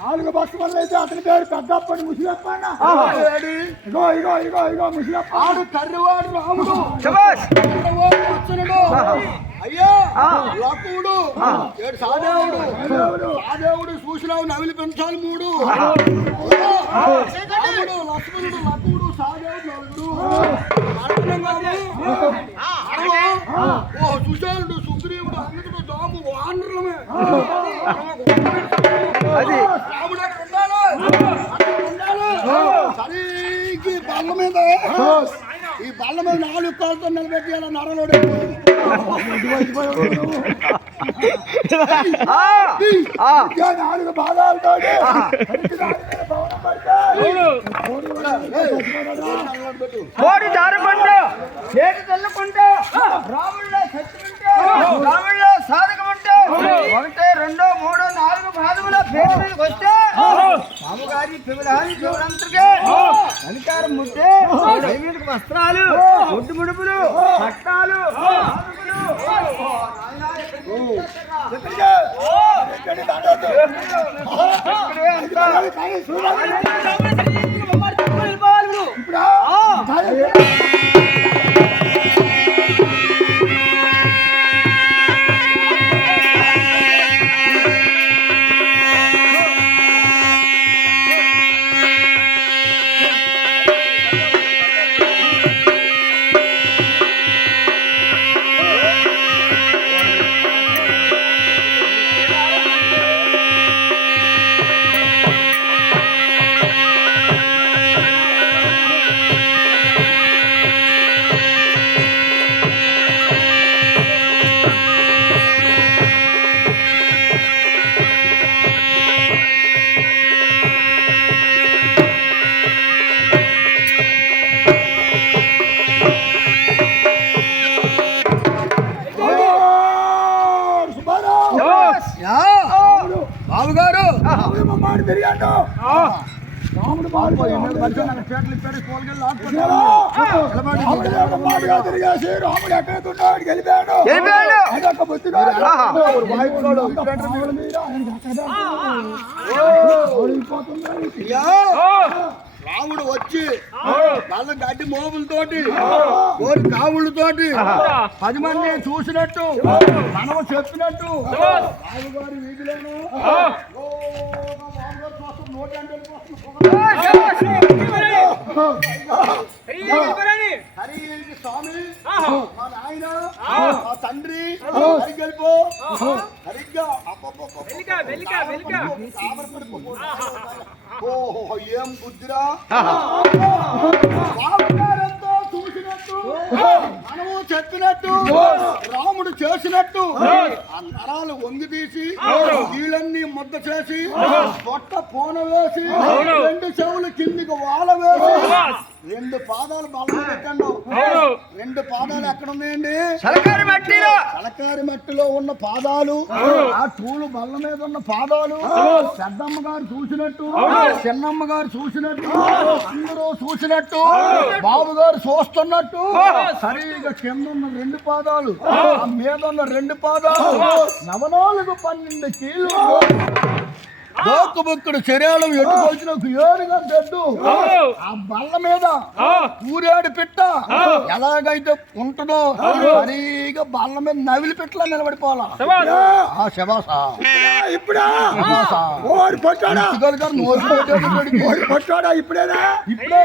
నాలుగు బస్సు వల్ల అయితే అతని పేరు పెద్దప్పని ముసిలప్ప ఇగో ఇగో ఇగో ఇగో ముసిలప్ప ఆడు కర్రివాడు రాముడు అచ్చునుడు అయ్యా లక్కుడు సాదేవుడు చూసినావు నవిలి పెంచాలి మూడు లక్ష్మణుడు లక్కుడు సాదేవుడు సుశాలుడు సుగ్రీవుడు అన్నిటితో జాబు వానరమే రాముడు అక్కడ ఉండాలి సరిగ్గా బల్ల మీద ఈ బల్ల మీద 4 కాళ్ళతో నిలబెట్టి అలా నరలోడు నాలుగు బాధాలతో కోడి జారుకుంటూ చేతి తెల్లుకుంటూ రాముళ్ళో సత్యముంటూ రాముళ్ళో సాధకముంటూ 1 2 3 4 పాదముల పేరు మీదకి వస్తే మామగారి పిల్లహాని చూడంతకే అధికారం ముట్టే మీదకి వస్త్రాలు ఒడ్డు ముడుపులు చట్టాలు రాముడు తిరిగేసి రాముడు ఎక్కడున్నాడు గెలిపాడు రాముడు వచ్చి వాళ్ళ గడ్డి మోపులతోటి కావులతోటి 10 మంది చూసినట్టు మనము చెప్పినట్టు రాముగారి వీధిలోను స్వామి మా నాయన మా తండ్రి హరిగెల్పో హరిగ్గా ఓహో ఏం బుద్ధిరా వాగ్దానంతో చూసినట్టు మనము చెప్పినట్టు రాముడు చేసినట్టు ఆ నరాలు వంగి తీసి వీళ్ళన్నీ ముద్ద చేసి పొట్ట పోన వేసి 2 చెవులు కిందికి వాల వేసి 2 పాదాలు బలం పెట్టండు 2 పాదాలు ఎక్కడ ఉన్నాయండి తలకారి మట్టిలో ఉన్న పాదాలు ఆ టూలు బల్ల మీద ఉన్న పాదాలు పెద్దమ్మ గారు చూసినట్టు చిన్నమ్మ గారు చూసినట్టు అందరూ చూసినట్టు బాబు గారు చూస్తున్నట్టు సరిగా కింద ఉన్న 2 పాదాలు ఆ మీద ఉన్న 2 పాదాలు 12 కీళ్ళు దోక్కుబుక్కుడు శరీరం ఎట్టుకొచ్చిన ఏడుగా తెడ్డు ఆ బల్ల మీద ఊరేడు పిట్ట ఎలాగైతే ఉంటుందో సరిగా బల్ల మీద నవిలి పిట్టలా నిలబడిపోవాలా ఆ శబాస ఇప్పుడా పట్టాడా ఇప్పుడేనా ఇప్పుడే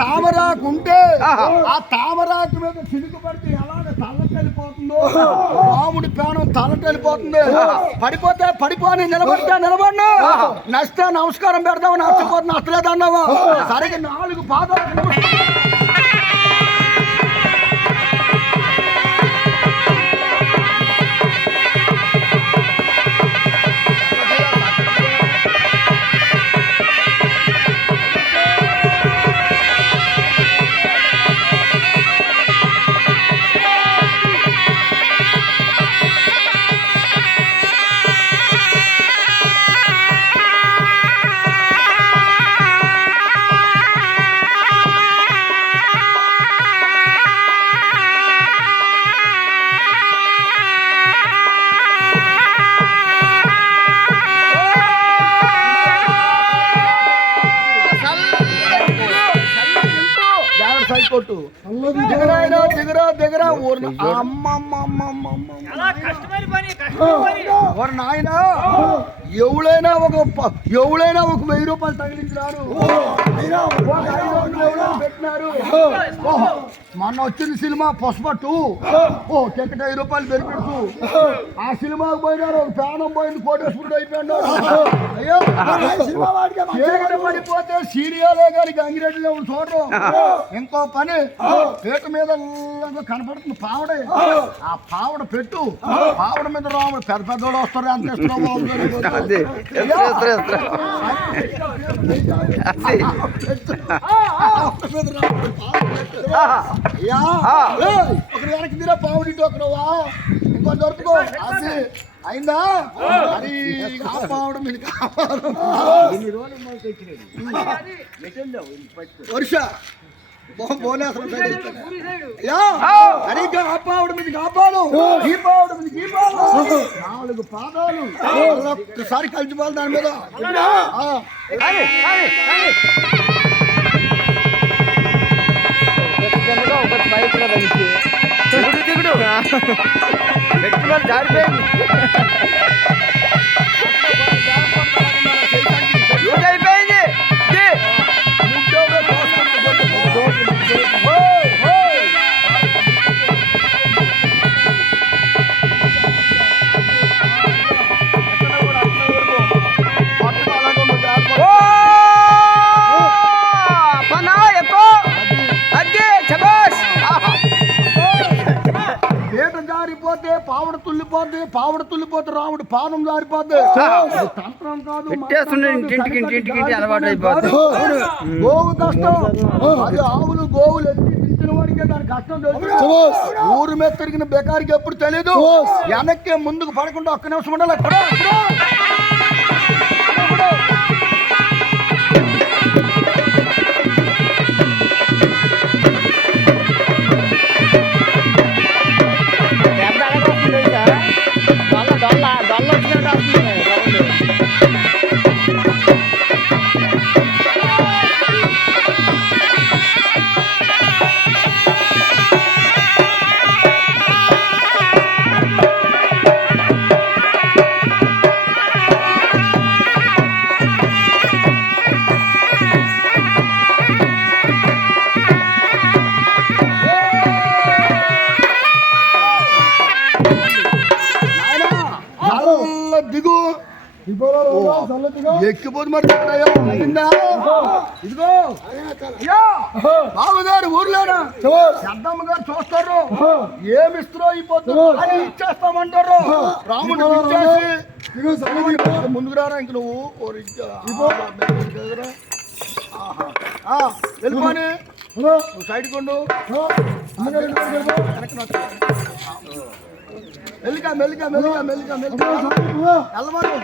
తామరాకుంటే ఆ తామరాకు మీద చిలుకు పడితే ఎలాగ తల్లక వెళ్ళిపోతుందో రాముడి ప్రాణం తలట వెళ్ళిపోతుంది. పడిపోతే పడిపోని నిలబడితే నిలబడినా నచ్చితే నమస్కారం పెడతావు, నచ్చపోతే నచ్చలేదు అన్నావా సరిగ్గా 4 పాదాలు కొట్టు దిగరా దిగరా దిగరా నాయన ఎవడైనా ఒక 1000 రూపాయలు తగిలించినారు, పెట్టినారు. మొన్న వచ్చిన సినిమా పుష్ప 2 టికెట్ 5 రూపాయలు బెనిఫిట్స్. ఆ సినిమాకి పోయినారు, ఒక ప్రాణం పోయింది, కోటేశ్వరుడు అయిపోయినాడు. అయ్యో పడిపోతే సీరియాలే కానీ గంగిరెడ్డిలో చూడరు. ఇంకో పని పీట మీద కనపడుతుంది పావడే, ఆ పావడ పెట్టు, పావడ మీద రాముడు పెద్ద పెద్దోడు వస్తారు. ఎంత వెనక్కి తీరా పావుడి టోకరవా ఇంకో దొరుకుకో. అది అయిందా అది కాపావడం ఇది కాపాడు వర్ష కాపావడం ఇది కాపాడు, దీపావడం ఇది దీపాలు. 4 పాదాలు ఒక్కసారి కలిసిపోవాలి దాని మీద. దిగుడు జారిపోయింది. అయిపోయింది పావడ తుల్లిపోతే రాముడు పాదం జారిపోద్ది. తంత్రం కాదు, ఇంటింటికి అలవాటు అయిపోతుంది. గోవు కష్టం అది, ఆవులు గోవులు ఎత్తి తించిన వాడికే దాని కష్టం తెలుసు. ఊరు మీద తిరిగిన బెకారికి ఎప్పుడు తెలీదు. వెనక్కి ముందుకు పడకుండా ఒక్క నిమిషం ఉండాలి. దిగు ఎక్కిపోదు మరి. ఇదిగో బాబు గారు ఊర్లోనా పెద్దమ్మ గారు చూస్తారు, ఏమిస్తారో ఈ పొద్దు అని ఇచ్చేస్తామంటారు. రాముడు ఇచ్చేసి ముందుకు రారా ఇంక నువ్వు వెళ్ళిపోని నువ్వు సైడ్ కొండు మెల్లిగా మెల్లిగా మెల్లిగా మెల్లిగా మెల్లిగా వెళ్ళమను.